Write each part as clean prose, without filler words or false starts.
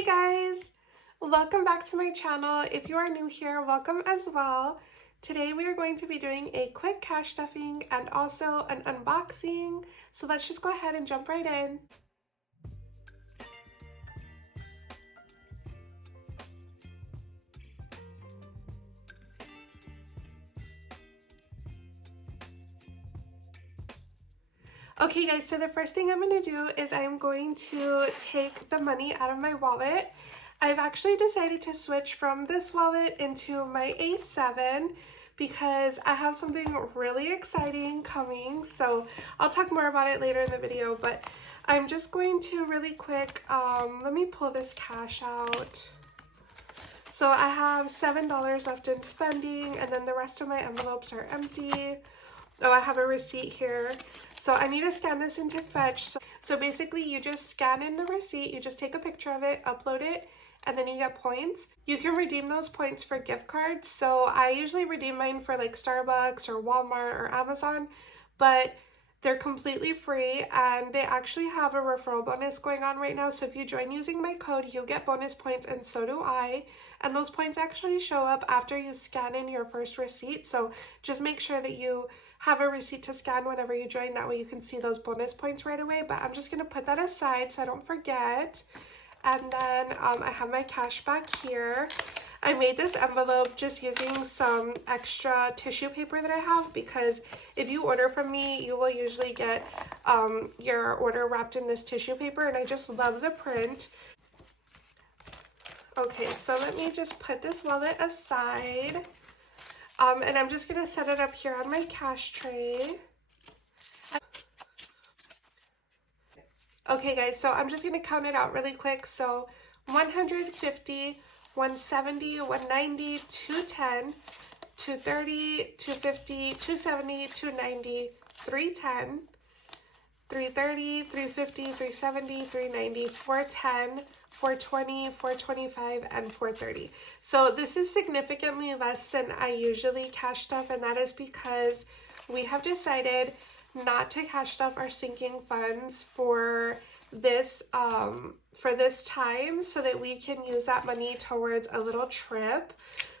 Hey guys! Welcome back to my channel. If you are new here, welcome as well. Today we are going to be doing a quick cash stuffing and also an unboxing. So let's just go ahead and jump right in. Okay guys, so the first thing I'm going to do is I'm going to take the money out of my wallet. I've actually decided to switch from this wallet into my A7 because I have something really exciting coming. So I'll talk more about it later in the video, but I'm just going to really quick, let me pull this cash out. So I have $7 left in spending, and then the rest of my envelopes are empty. Oh, I have a receipt here. So I need to scan this into Fetch. So basically you just scan in the receipt, you just take a picture of it, upload it, and then you get points. You can redeem those points for gift cards. So I usually redeem mine for like Starbucks or Walmart or Amazon, but they're completely free and they actually have a referral bonus going on right now. So if you join using my code, you'll get bonus points, and so do I. And those points actually show up after you scan in your first receipt. So just make sure that you have a receipt to scan whenever you join. That way you can see those bonus points right away. But I'm just going to put that aside so I don't forget. And then I have my cash back here. I made this envelope just using some extra tissue paper that I have, because if you order from me, you will usually get your order wrapped in this tissue paper, and I just love the print. Okay, so let me just put this wallet aside. And I'm just going to set it up here on my cash tray. Okay guys, so I'm just going to count it out really quick. So 150, 170, 190, 210, 230, 250, 270, 290, 310, 330, 350, 370, 390, 410, 420, 425, and 430. So this is significantly less than I usually cash stuff, and that is because we have decided not to cash stuff our sinking funds for this time, so that we can use that money towards a little trip.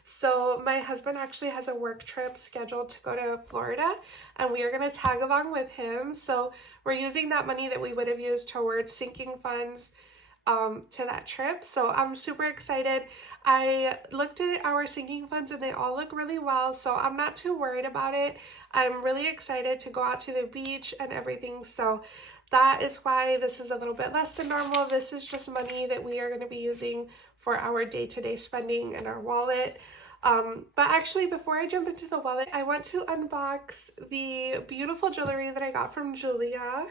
So my husband actually has a work trip scheduled to go to Florida, and we are going to tag along with him. So we're using that money that we would have used towards sinking funds to that trip. So I'm super excited. I looked at our sinking funds and they all look really well, so I'm not too worried about it. I'm really excited to go out to the beach and everything, so that is why this is a little bit less than normal. This is just money that we are going to be using for our day-to-day spending in our wallet. But actually, before I jump into the wallet, I want to unbox the beautiful jewelry that I got from Jeulia.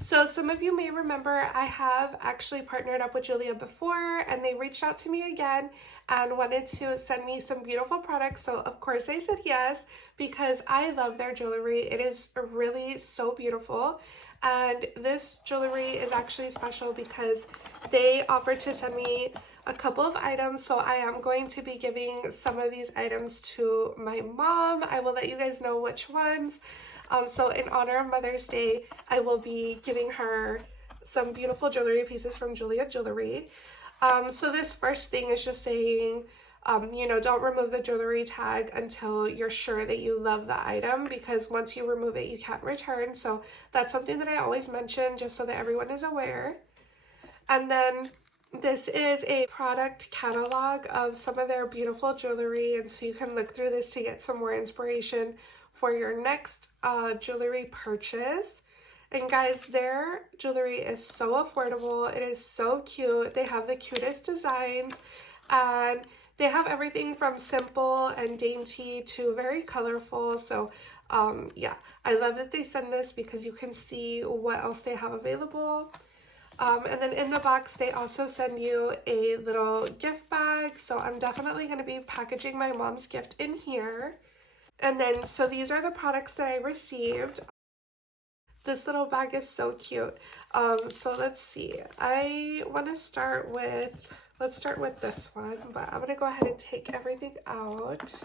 So some of you may remember I have actually partnered up with Jeulia before, and they reached out to me again and wanted to send me some beautiful products. So of course I said yes, because I love their jewelry. It is really so beautiful. And this jewelry is actually special because they offered to send me a couple of items. So I am going to be giving some of these items to my mom. I will let you guys know which ones. So in honor of Mother's Day, I will be giving her some beautiful jewelry pieces from Jewelry. So this first thing is just saying, you know, don't remove the jewelry tag until you're sure that you love the item, because once you remove it, you can't return. So that's something that I always mention, just so that everyone is aware. And then this is a product catalog of some of their beautiful jewelry, and so you can look through this to get some more inspiration for your next jewelry purchase. And guys, their jewelry is so affordable. It is so cute. They have the cutest designs, and they have everything from simple and dainty to very colorful. So yeah, I love that they send this because you can see what else they have available. And then in the box, they also send you a little gift bag. So I'm definitely going to be packaging my mom's gift in here. And then, so these are the products that I received. This little bag is so cute. So let's see. I want to start with, let's start with this one, but I'm going to go ahead and take everything out.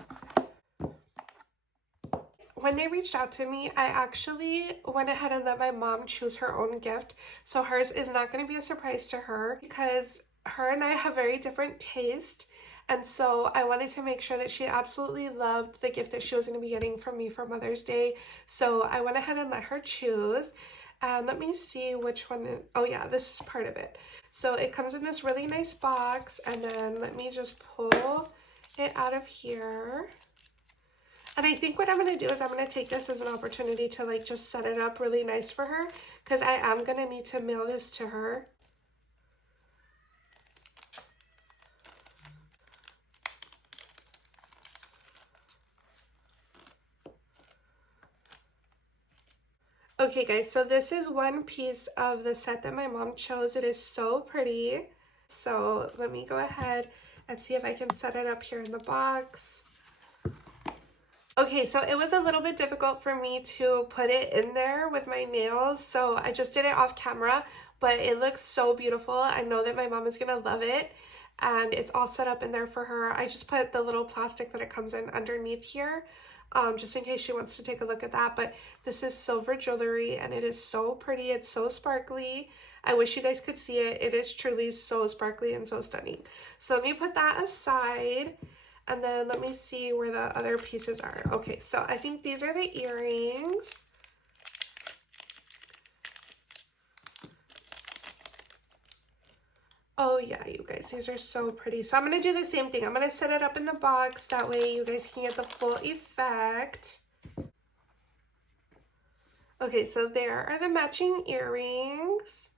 When they reached out to me, I actually went ahead and let my mom choose her own gift. So hers is not going to be a surprise to her, because her and I have very different taste. And so I wanted to make sure that she absolutely loved the gift that she was going to be getting from me for Mother's Day. So I went ahead and let her choose. And let me see which one. Oh yeah, this is part of it. So it comes in this really nice box. And then let me just pull it out of here. And I think what I'm going to do is I'm going to take this as an opportunity to like just set it up really nice for her, because I am going to need to mail this to her. Okay guys, so this is one piece of the set that my mom chose. It is so pretty. So let me go ahead and see if I can set it up here in the box. Okay, so it was a little bit difficult for me to put it in there with my nails, so I just did it off camera, but it looks so beautiful. I know that my mom is gonna love it, and it's all set up in there for her. I just put the little plastic that it comes in underneath here, just in case she wants to take a look at that. But this is silver jewelry, and it is so pretty. It's so sparkly. I wish you guys could see it. It is truly so sparkly and so stunning. So let me put that aside. And then let me see where the other pieces are. Okay, so I think these are the earrings. Oh yeah, you guys, these are so pretty. So I'm going to do the same thing. I'm going to set it up in the box. That way you guys can get the full effect. Okay, so there are the matching earrings.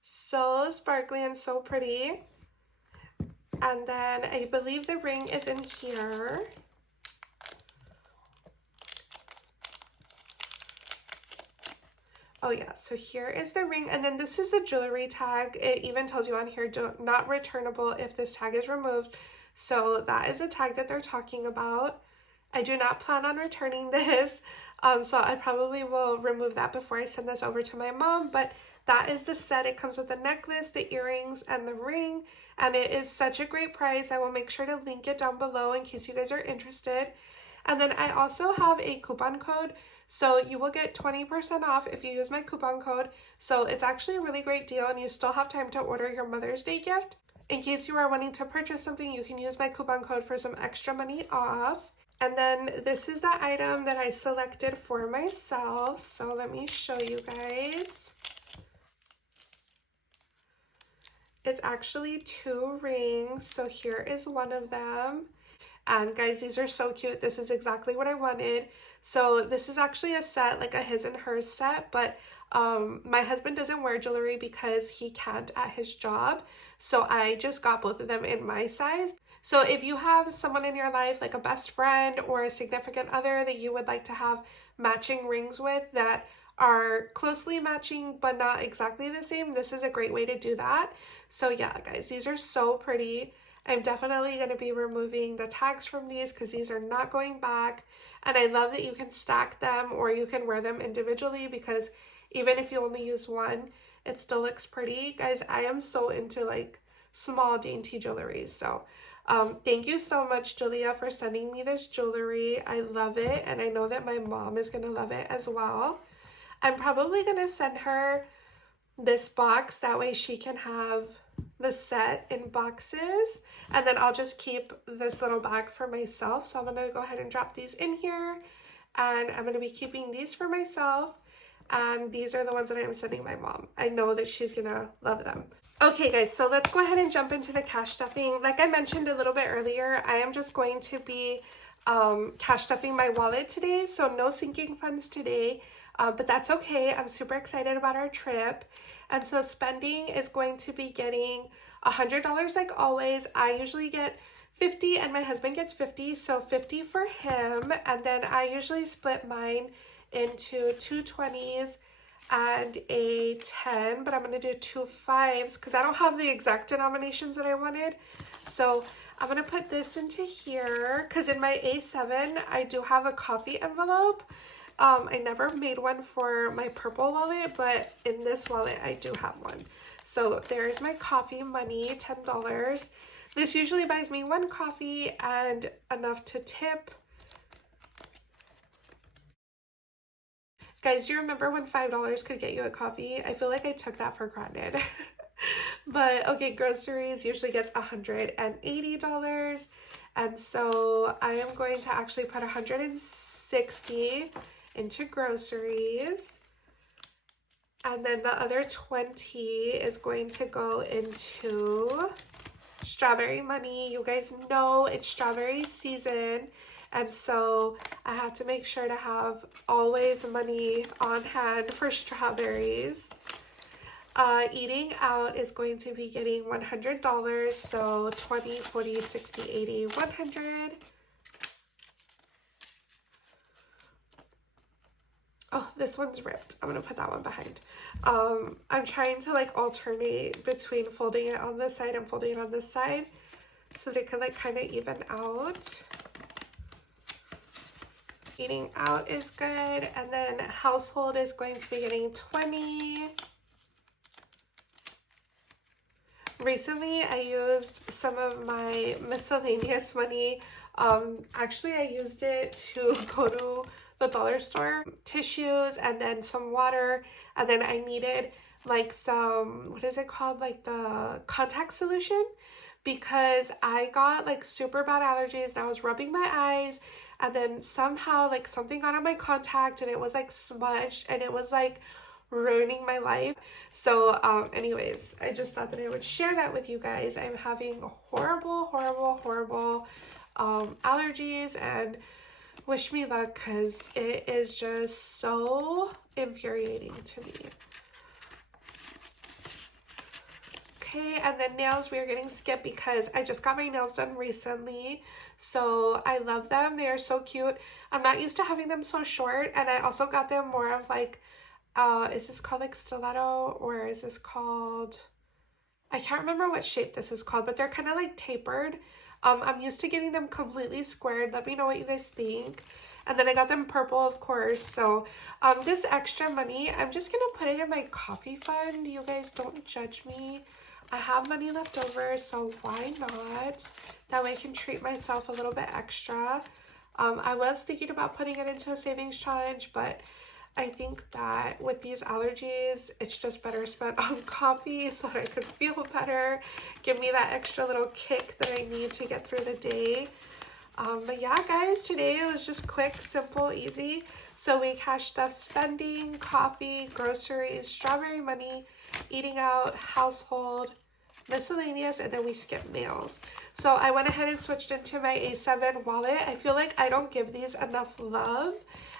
So sparkly and so pretty. And then I believe the ring is in here. Oh yeah, so here is the ring, and then this is the jewelry tag. It even tells you on here, not returnable if this tag is removed. So that is a tag that they're talking about. I do not plan on returning this, so I probably will remove that before I send this over to my mom, but that is the set. It comes with the necklace, the earrings, and the ring, and it is such a great price. I will make sure to link it down below in case you guys are interested. And then I also have a coupon code, so you will get 20% off if you use my coupon code. So it's actually a really great deal, and you still have time to order your Mother's Day gift. In case you are wanting to purchase something, you can use my coupon code for some extra money off. And then this is the item that I selected for myself. So let me show you guys. It's actually 2 rings. So here is one of them. And guys, these are so cute. This is exactly what I wanted. So this is actually a set, like a his and hers set, but my husband doesn't wear jewelry because he can't at his job. So I just got both of them in my size. So if you have someone in your life, like a best friend or a significant other that you would like to have matching rings with that are closely matching but not exactly the same, this is a great way to do that. So yeah, guys, these are so pretty. I'm definitely going to be removing the tags from these because these are not going back. And I love that you can stack them or you can wear them individually, because even if you only use one, it still looks pretty. Guys, I am so into like small dainty jewelry. So thank you so much, Jeulia, for sending me this jewelry. I love it, and I know that my mom is going to love it as well. I'm probably going to send her this box. That way she can have the set in boxes, and then I'll just keep this little bag for myself. So I'm going to go ahead and drop these in here, and I'm going to be keeping these for myself, and these are the ones that I'm sending my mom. I know that she's going to love them. Okay guys, so let's go ahead and jump into the cash stuffing. Like I mentioned a little bit earlier, I am just going to be cash stuffing my wallet today, so no sinking funds today, but that's okay. I'm super excited about our trip. And so spending is going to be getting $100 like always. I usually get 50 and my husband gets 50, so 50 for him. And then I usually split mine into 2 20s and a 10, but I'm going to do 2 5s because I don't have the exact denominations that I wanted. So I'm going to put this into here because in my A7 I do have a coffee envelope. I never made one for my purple wallet, but in this wallet I do have one. So there's my coffee money, $10. This usually buys me 1 coffee and enough to tip. Guys, do you remember when $5 could get you a coffee? I feel like I took that for granted. But okay, groceries usually gets $180. And so I am going to actually put 160 into groceries. And then the other 20 is going to go into strawberry money. You guys know it's strawberry season. And so I have to make sure to have always money on hand for strawberries. Eating out is going to be getting $100. So 20, 40, 60, 80, 100. Oh, this one's ripped. I'm gonna put that one behind. I'm trying to like alternate between folding it on this side and folding it on this side so that it can like kind of even out. Eating out is good. And then household is going to be getting 20. Recently, I used some of my miscellaneous money. Actually, I used it to go to the dollar store, tissues, and then some water. And then I needed like some, what is it called? Like the contact solution, because I got like super bad allergies and I was rubbing my eyes, and then somehow like something got on my contact and it was like smudged and it was like ruining my life. So anyways, I just thought that I would share that with you guys. I'm having horrible allergies, and wish me luck because it is just so infuriating to me. Okay, and then nails, we are getting skipped because I just got my nails done recently. So I love them. They are so cute. I'm not used to having them so short, and I also got them more of like is this called like stiletto, or is this called, I can't remember what shape this is called, but they're kind of like tapered. I'm used to getting them completely squared. Let me know what you guys think. And then I got them purple, of course. So this extra money, I'm just gonna put it in my coffee fund. You guys don't judge me. I have money left over, so why not? That way I can treat myself a little bit extra. I was thinking about putting it into a savings challenge, but I think that with these allergies, it's just better spent on coffee so that I could feel better, give me that extra little kick that I need to get through the day. But yeah, guys, today it was just quick, simple, easy. So we cash stuff spending, coffee, groceries, strawberry money, eating out, household, miscellaneous, and then we skip nails. So I went ahead and switched into my A7 wallet. I feel like I don't give these enough love.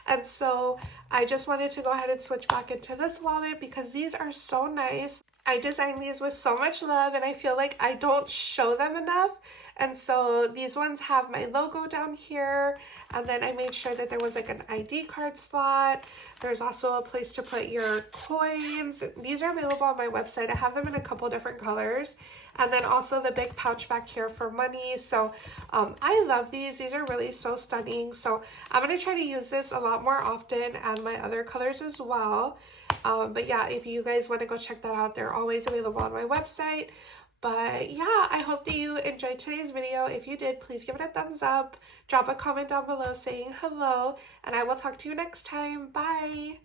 And so I just wanted to go ahead and switch back into this wallet because these are so nice. I designed these with so much love, and I feel like I don't show them enough. And so these ones have my logo down here, and then I made sure that there was like an ID card slot. There's also a place to put your coins. These are available on my website. I have them in a couple different colors. And then also the big pouch back here for money. So I love these. These are really so stunning. So I'm going to try to use this a lot more often, and my other colors as well. But yeah, if you guys want to go check that out, they're always available on my website. But yeah, I hope that you enjoyed today's video. If you did, please give it a thumbs up. Drop a comment down below saying hello, and I will talk to you next time. Bye!